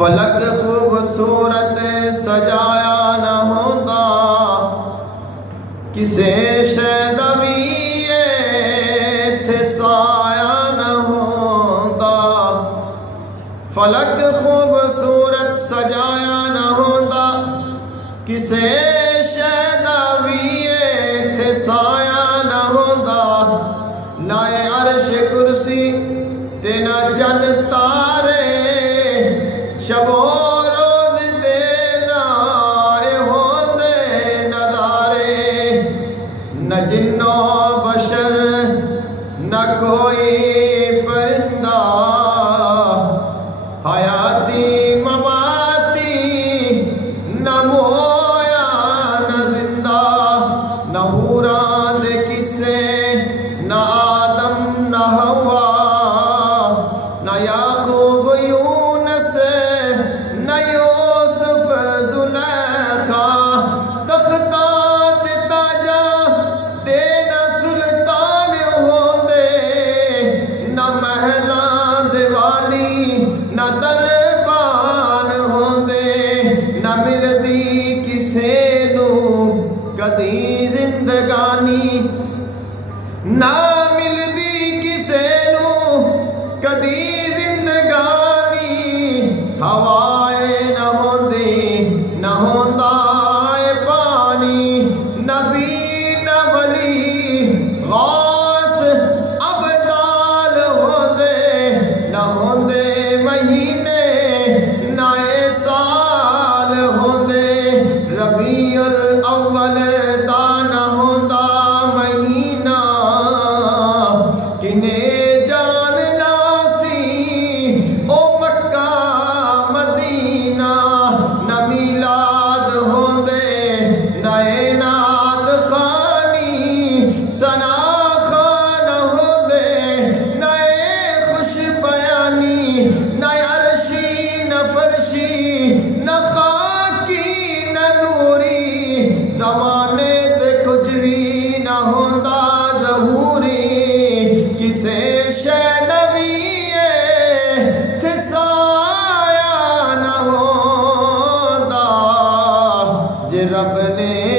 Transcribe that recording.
فلک خوبصورت سجایا نہ ہوندا کسے شہدا بھی ایتھے سایا نہ ہوندا فلک خوبصورت سجایا نہ ہوندا کسے شہدا بھی ایتھے سایا نہ ہوندا نہ عرش کرسی تے نہ جن تارے شب و روز دے نائے ہوندے نظارے نہ جن و بشر نہ کوئی پرندہ حیاتی مماتی نہ مویا نہ زندہ نہ حوران دے کسے نہ آدم نہ ہوا نہ یعقوب یونس نہ یوسف زلیخا تختات تاجا دے نہ سلطان ہوندے نہ محلان دے والی نہ دربان ہوندے نہ ملدی کسے نو کدی زندگانی نہ ملدی کسے نو کدی زندگانی ہوائے نہ ہوندی نہ ہوندا اے پانی نبی نہ ولی غوث ابدال ہوندے نہ ہوندے مہینے نہ اے سال ہوندے ربیع الاول دا نہ ہوندا مہینہ کنے زمانے تے کچھ بھی نہ ہوندا ظہوری کسے شے نبی تے سایہ نہ ہوندا جے رب نے